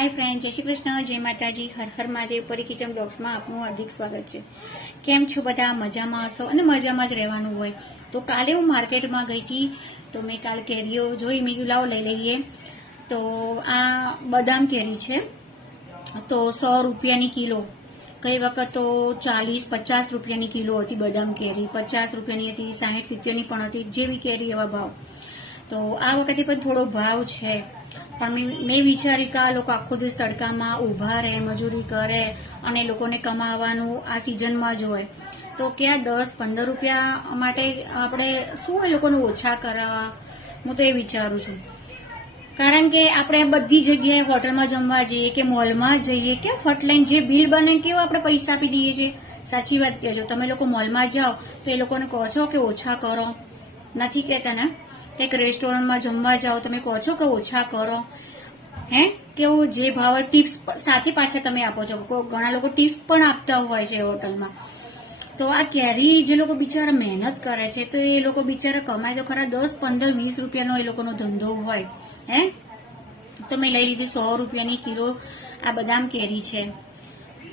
Hi friend, जय श्री कृष्ण, जय माताजी, हर हर महादेव। परी किचन બ્લોગ્સ માં આપનું હાર્દિક સ્વાગત છે। કેમ છો બધા? મજામાં હશો અને મજામાં જ રહેવાનું હોય। તો કાલે હું માર્કેટમાં ગઈ હતી તો મેં કાલ કેરીઓ જોઈ, મેં લાવો લઈ લઈએ। તો આ બદામ કેરી છે તો 100 રૂપિયાની કિલો। કઈ વખત તો 40-50 રૂપિયાની કિલો હતી બદામ કેરી, 50 રૂપિયાની હતી, 60-70ની પણ હતી, જેવી કેરી એવા ભાવ। તો આ વખતે પણ થોડો ભાવ છે, પણ મેં વિચાર્યું કે આ લોકો આખો દિવસ તડકામાં ઊભા રહે, મજૂરી કરે અને લોકોને કમાવાનું આ સિઝનમાં જ હોય, તો ક્યાં 10-15 રૂપિયા માટે આપણે શું એ લોકોને ઓછા કરાવવા, હું તો એ વિચારું છું। કારણ કે આપણે બધી જગ્યાએ હોટલમાં જમવા જઈએ કે મોલમાં જઈએ કે ફટ લઈને જે બિલ બને કેવું આપણે પૈસા આપી દઈએ છીએ। સાચી વાત કહેજો, તમે લોકો મોલમાં જાઓ તો એ લોકોને કહો છો કે ઓછા કરો, નથી કહેતા ને? એક રેસ્ટોરન્ટમાં જમવા જાઓ તમે કહો છો કે ઓછા કરો, હે? કેવું જે ભાવ ટિપ્સ સાથે પાછા તમે આપો છો, ઘણા લોકો ટિપ્સ પણ આપતા હોય છે હોટલમાં। તો આ કેરી જે લોકો બિચારા મહેનત કરે છે તો એ લોકો બિચારા કમાય તો ખરા 10-15-20 રૂપિયાનો એ લોકોનો ધંધો હોય, હે? તો મેં લઈ લીધી 100 રૂપિયાની કિલો આ બદામ કેરી છે।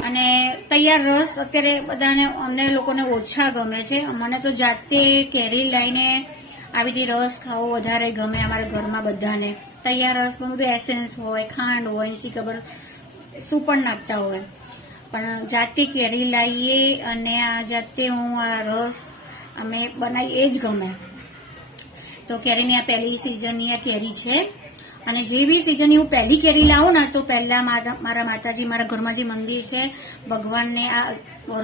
અને તૈયાર રસ અત્યારે બધાને અમને લોકોને ઓછા ગમે છે, મને તો જાતે કેરી લઈને આવી રીતે રસ ખાવો વધારે ગમે। અમારા ઘરમાં બધાને તૈયાર રસમાં બધું એસેન્સ હોય, ખાંડ હોય, એની ખબર શું પણ નાખતા હોય, પણ જાતે કેરી લાવીએ અને આ જાતે હું આ રસ અમે બનાવીએ એ જ ગમે। તો કેરીની આ પહેલી સિઝનની આ કેરી છે, અને જેવી સિઝનની હું પહેલી કેરી લાવું ને તો પહેલા મારા માતાજી, મારા ઘરમાં જે મંદિર છે, ભગવાનને આ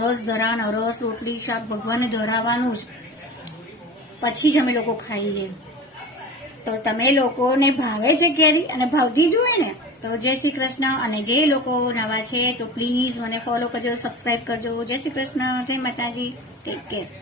રસ ધરાવવાનો, રસ રોટલી શાક ભગવાનને ધરાવવાનું જ, પછી જ અમે લોકો ખાઈએ। તો તમે લોકોને ભાવે છે કેરી અને ભાવતી જ હોય ને? તો જય શ્રી કૃષ્ણ। અને જે લોકો નવા છે તો પ્લીઝ મને ફોલો કરજો, સબસ્ક્રાઇબ કરજો। જય શ્રી કૃષ્ણ, જય માતાજી, ટેક કેર।